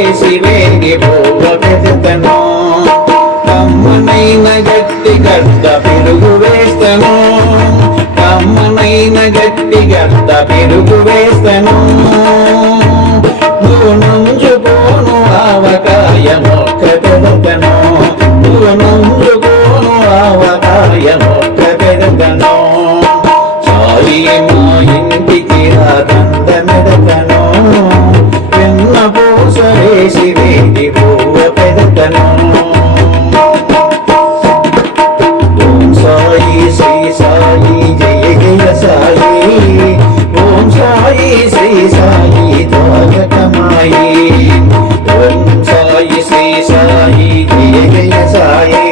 వేసి వేడి బోవ పెడతను కమ్మనైన గట్టి గడ్డ పెరుగు వేస్తను కమ్మనైన గట్టి గడ్డ పెరుగు వేస్తను నువ్వు నంజుకోను ఆవకాయ మొక్క పెడతను నువ్వు నంజుకోను ఆవకాయ పెడతను ఓం సాయి శ్రీ సాయి జయ జయ సాయి ఓం సాయి శ్రీ సాయి ద్వారకమాయి ఓం సాయి శ్రీ సాయి జయ జయ సాయి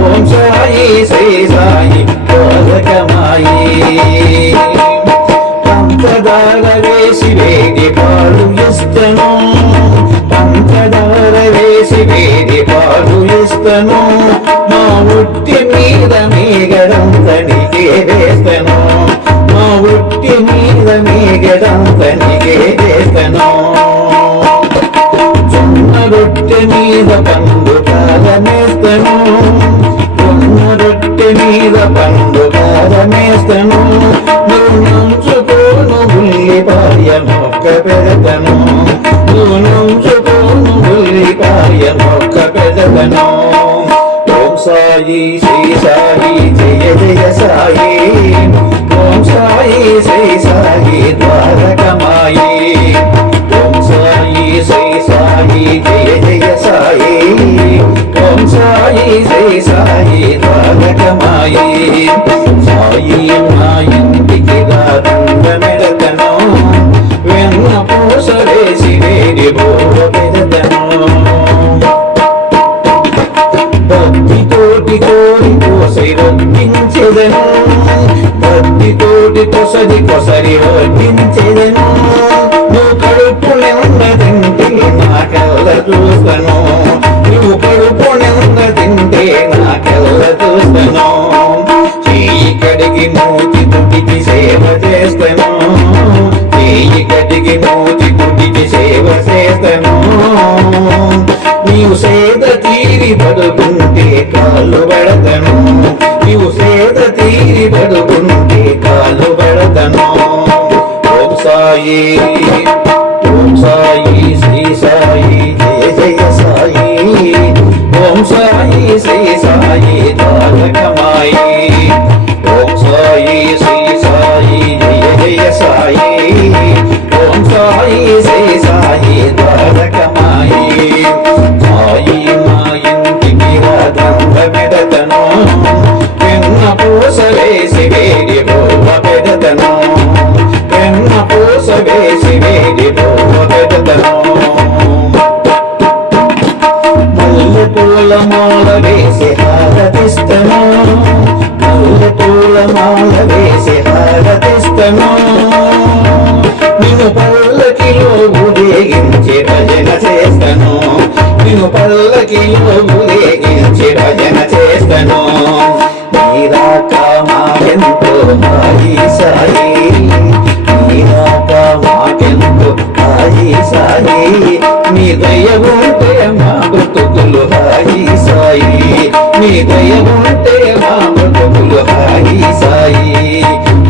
ఓం సాయి శ్రీ సాయి పాలు మా ఉట్టి మీద మీగడంతనికే వేస్తను మా ఉట్టి మీద మీగడంతనికే వేస్తాను జొన్న రొట్టె సాయి శ్రీ సాయి జయ జయ సాయి. ఓం సాయి శ్రీ సాయి ద్వారకమాయి ఓం సాయి శ్రీ సాయి జయ జయ సాయి. ఓం సాయి శ్రీ సాయి ద్వారకమాయి వడ్డించెదను భక్తితోటి కొసరి కొసరి వడ్డించెదను. నువ్వు కడుపునే నింద తింటే నాకెల్ల చూస్తాను. నువ్వు కడుపునే నింద తింటే నాకెల్ల చూస్తాను. చేయి కడిగి మూతి తుటికి సేవ చేస్తాను. చేయి కడిగి మూతి తుటికి సేవ చేస్తాను. నీవు సేద తీరి పడుకుంటే కాళ్ళు పెడతను. తీరి కాలు పెడతను ఓం సాయి ఓం సాయి శ్రీ సాయి జయ జయ సాయి. ఓం సాయి శ్రీ సాయి తారకమాయి. పెడతను వెన్న పూస వేసి వేడి పెడతను మల్లె పూల మాల వేసి హారతిస్తను. మల్లె పూల మాల వేసి హారతిస్తను. నిన్ను పల్లకిలో ఊరేగించి భజన చేస్తను. నిన్ను పల్లకిలో ఊరేగించి భజన చేస్తను. నీరాక మాకెంతో మాయి సాయి బ్రతుకులు సాయి.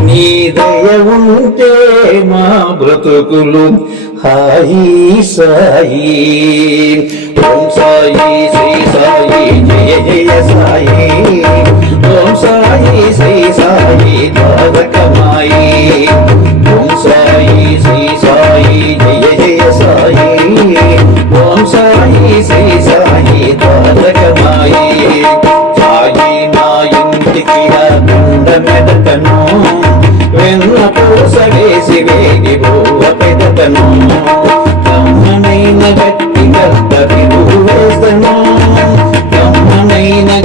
నీ దయ ఉంటే మా బ్రతుకులు హాయి సాయి. ఓం సాయి శ్రీ సాయి జయ జయ సాయి. ఓం సాయి శ్రీ సాయి ద్వారకమాయి. ఓం సాయి శ్రీ సాయి జయ జయ సాయి. ఓం సాయి శ్రీ సాయి ద్వారకమాయి. వెన్న పూస వేసి వేగి బోవ గట్టి గద్ద పిరుగు వేసను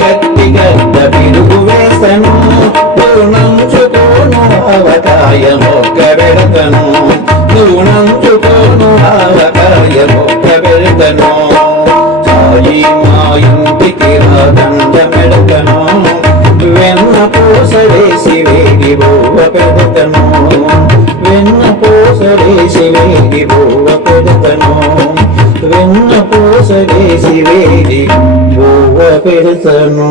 గట్టి గద్ద పిరుగు వేసను మొక్క పెడతను పూస వేసి వేడి బోవ పెడతను వెన్న పూస వేసి వేడి బోవ పెడతను